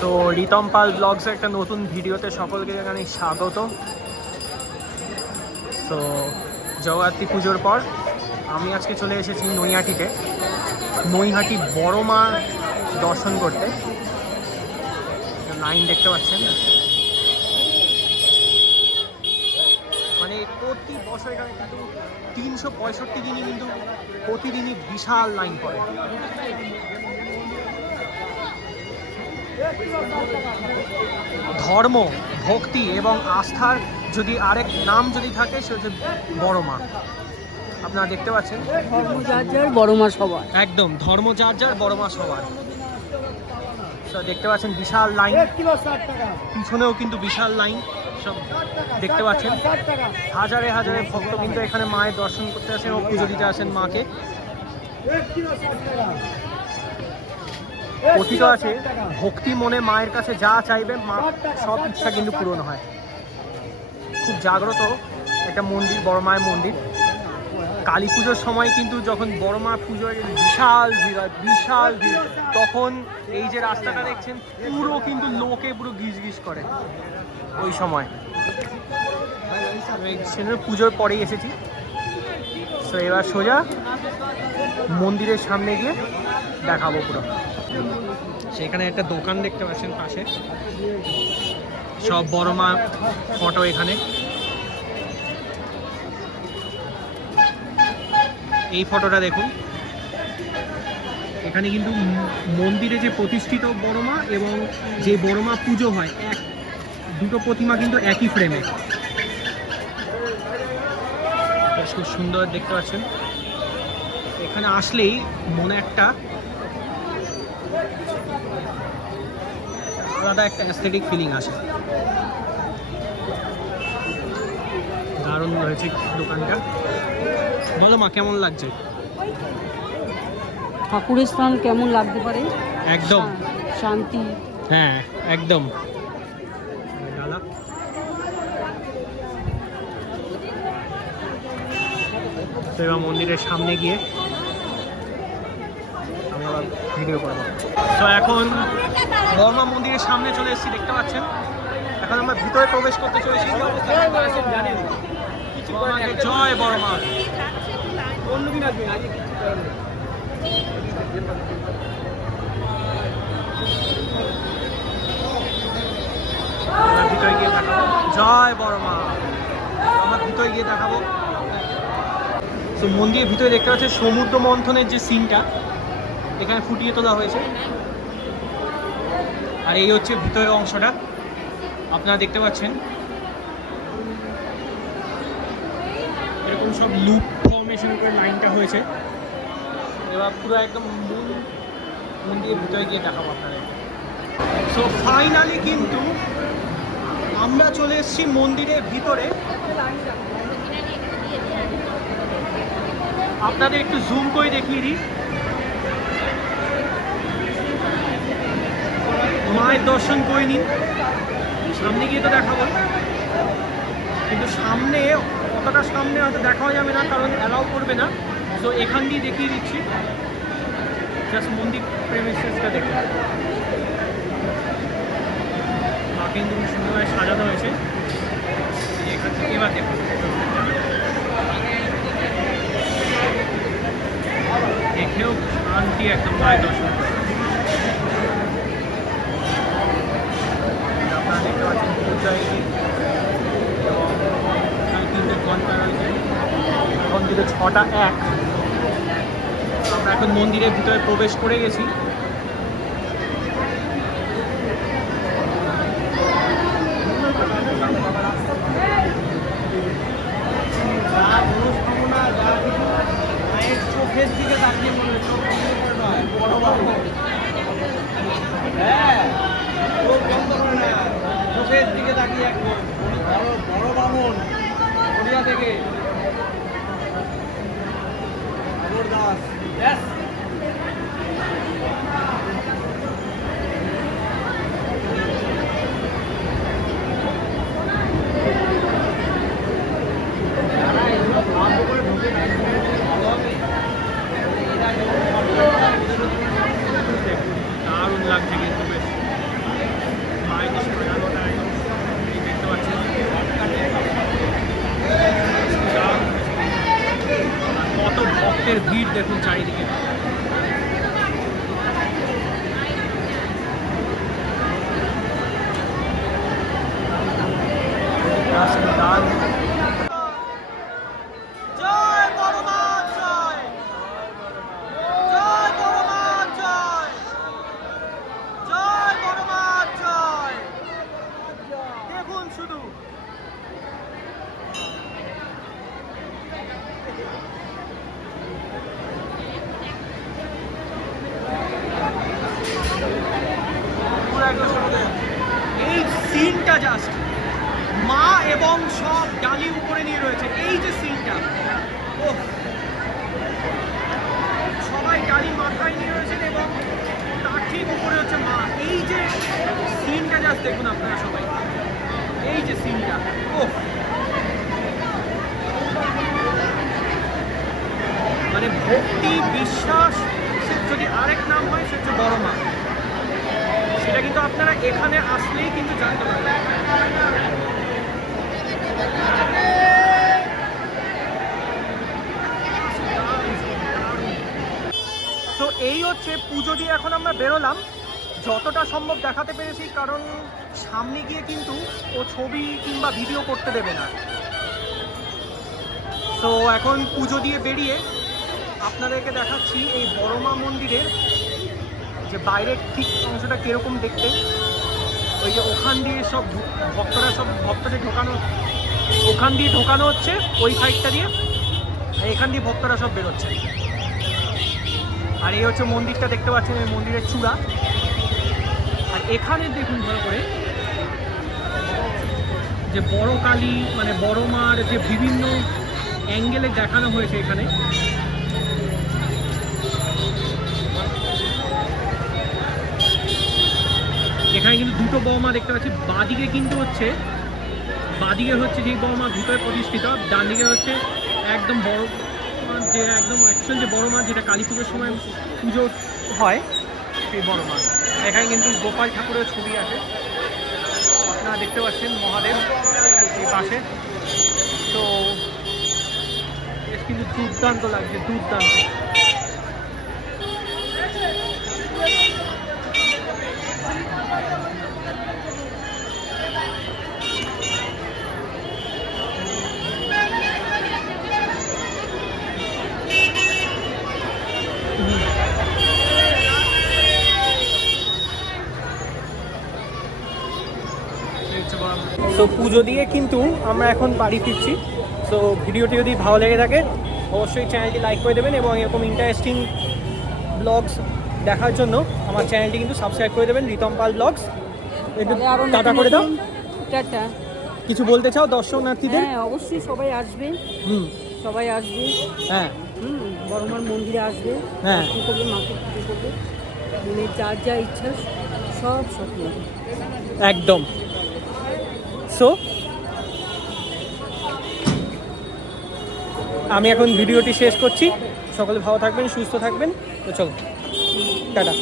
তো রিতম পাল ব্লগসের একটা নতুন ভিডিওতে সকলকে এখানে স্বাগত। তো জগদ্ধাত্রী পুজোর পর আমি আজকে চলে এসেছি নৈহাটিতে, নৈহাটি বড় মা দর্শন করতে। লাইন দেখতে পাচ্ছেন, মানে প্রতি বছর এখানে কিন্তু 365 দিনই কিন্তু প্রতিদিনই বিশাল লাইন পড়ে। ধর্ম, ভক্তি এবং আস্থার যদি আরেক নাম যদি থাকে সে হচ্ছে বড় মা। আপনারা দেখতে পাচ্ছেন ধর্ম যার যার, বড় মা সবার। একদম ধর্ম যার যার, বড় মা সবার। তো দেখতে পাচ্ছেন বিশাল লাইন, পিছনেও কিন্তু বিশাল লাইন, সব দেখতে পাচ্ছেন। হাজারে হাজারে ভক্ত কিন্তু এখানে মায়ের দর্শন করতে আসেন ও পুজো দিতে আসেন মাকে। কথিত আছে ভক্তি মনে মায়ের কাছে যা চাইবে মা সব ইচ্ছা কিন্তু পূরণ হয়। খুব জাগ্রত একটা মন্দির, বড় মায়ের মন্দির। কালী পুজোর সময় কিন্তু যখন বড় মা পুজোর বিশাল ভিড় হয়, বিশাল ভিড়, তখন এই যে রাস্তাটা দেখছেন পুরো কিন্তু লোকে পুরো গিজ গিজ করে ওই সময়। সেদিন পুজোর পরেই এসেছি। তো এবার সোজা মন্দিরের সামনে গিয়ে দেখাবো পুরো। সেখানে একটা দোকান দেখতে পাচ্ছেন পাশে, সব বড় মা ফটো। এখানে এই ফটোটা দেখুন, এখানে কিন্তু মন্দিরে যে প্রতিষ্ঠিত বড় মা এবং যে বড় মা পুজো হয় দুটো প্রতিমা কিন্তু একই ফ্রেমে। খুব সুন্দর দেখতে পাচ্ছেন। এখানে আসলেই মনে একটা আলাদা একটা অ্যাস্থেটিক ফিলিং আসে। দারুণ রয়েছে দোকানটা। বলো মা, কেমন লাগছে? ঠাকুরের স্থান কেমন লাগতে পারে? একদম শান্তি। হ্যাঁ, একদম। দাদা তো এবার মন্দিরের সামনে গিয়ে আমি আবার ভিডিও করবো। তো এখন বড়মা মন্দিরের সামনে চলে এসেছি, দেখতে পাচ্ছেন। এখন আমরা ভিতরে প্রবেশ করতে চলেছি। জয় বড় মা। অন্যদিন আসবেন, আজকে কিছু করার নেই। ভিতরে গিয়ে দেখাবো। জয় বড় মা। আমরা ভিতরে গিয়ে দেখাবো। তো মন্দিরের ভিতরে দেখতে পাচ্ছেন সমুদ্র মন্থনের যে সিনটা এখানে ফুটিয়ে তোলা হয়েছে। আর এই হচ্ছে ভিতরের অংশটা, আপনারা দেখতে পাচ্ছেন। এরকম সব লুপ ফর্মেশন করে লাইনটা হয়েছে। এবার পুরো একদম মন্দিরের ভিতরে গিয়ে দেখাবো আপনাদের। সো ফাইনালি কিন্তু আমরা চলে এসেছি মন্দিরের ভিতরে। আপনাদের একটু জুম করে দেখিয়ে দিই। মায়ের দর্শন করে নিন। সামনে গিয়ে তো দেখাবো, কিন্তু সামনে কতটা সামনে হয়তো দেখাও যাবে না, কারণ অ্যালাউ করবে না। তো এখান দিয়ে দেখিয়ে দিচ্ছি, জাস্ট মন্দির প্রেমিসেসটা দেখুন। মাকে কিন্তু খুব সুন্দরভাবে সাজানো হয়েছে এখান থেকে। এবার দেখুন, দেখেও শান্তি একদম মায়ের দর্শন। আপনারা দেখতে পাচ্ছেন তিনটে ঘন্টা রয়েছে। এখন দিকে 6টা 1। আমরা এখন মন্দিরের ভিতরে প্রবেশ করে গেছি। মায়ের চোখের দিকে তাকিয়ে মনে হয়, চোখ নয়, বড় বাবু। হ্যাঁ, চোখ বন্ধ করে না, চোখের দিকে তাকিয়ে একদম বড় বামন গড়িয়া থেকে দাস। দারুণ লাগছে কিন্তু বেশ। সিনটা জাস্ট, মা এবং সব ডালি উপরে নিয়ে রয়েছে, এই যে সিনটা, ও সবাই ডালি মাথায় নিয়ে রয়েছেন এবং তার ঠিক উপরে হচ্ছে মা। এই যে সিনটা জাস্ট দেখুন আপনারা সবাই, এই যে সিনটা, ও মানে ভক্তি বিশ্বাস যদি আরেক নাম হয় সে হচ্ছে বড় মা, সেটা কিন্তু আপনারা এখানে আসলেই কিন্তু জানতে পারবেন। তো এই হচ্ছে পুজো দিয়ে এখন আমরা বেরোলাম, যতটা সম্ভব দেখাতে পেরেছি, কারণ সামনে গিয়ে কিন্তু ও ছবি কিংবা ভিডিও করতে দেবে না। তো এখন পুজো দিয়ে বেরিয়ে আপনাদেরকে দেখাচ্ছি এই বড় মা মন্দিরের যে বাইরের ঠিক অংশটা কীরকম দেখতে। ওই যে ওখান দিয়ে সব ভক্তদের ঢোকানো, ওখান দিয়ে ঢোকানো হচ্ছে ওই সাইডটা দিয়ে, আর এখান দিয়ে ভক্তরা সব বেরোচ্ছে। আর এই হচ্ছে মন্দিরটা দেখতে পাচ্ছেন, এই মন্দিরের চূড়া। আর এখানে দেখুন ভালো করে যে বড় কালী মানে বড় মার যে বিভিন্ন অ্যাঙ্গেলে দেখানো হয়েছে এখানে। এখানে কিন্তু দুটো বড় মা দেখতে পাচ্ছি, বাঁদিকে কিন্তু হচ্ছে যেই বড় মা ভিতরে প্রতিষ্ঠিত, ডান দিকে হচ্ছে একদম বড় যে একদম অ্যাকচুয়াল যে বড় মা, যেটা কালী পুজোর সময় পুজো হয় সেই বড় মা। এখানে কিন্তু গোপাল ঠাকুরের ছবি আছে, আপনারা দেখতে পাচ্ছেন মহাদেব এই পাশে। তো বেশ কিন্তু দুর্দান্ত লাগছে, দুর্দান্ত। তো পুজো দিয়ে কিন্তু আমরা এখন বাড়ি ফিরছি। তো ভিডিওটি যদি ভালো লেগে থাকে অবশ্যই চ্যানেলটি লাইক করে দেবেন এবং এরকম ইন্টারেস্টিং ব্লগস দেখার জন্য আমার চ্যানেলটি কিন্তু সাবস্ক্রাইব করে দেবেন, রিতম পাল ব্লগস। টাটা করে দাও। টাটা। কিছু বলতে চাও দর্শনার্থীদের? হ্যাঁ, অবশ্যই সবাই আসবে, সবাই আসবে। হ্যাঁ, বড় মার মন্দিরে আসবে, হ্যাঁ, পুজো করবে, মাকে পুজো করবে, মানে যার যা ইচ্ছা সব স্বপ্ন একদম। সো আমি এখন ভিডিওটি শেষ করছি। সকলে ভালো থাকবেন, সুস্থ থাকবেন। তো চলো, টাটা।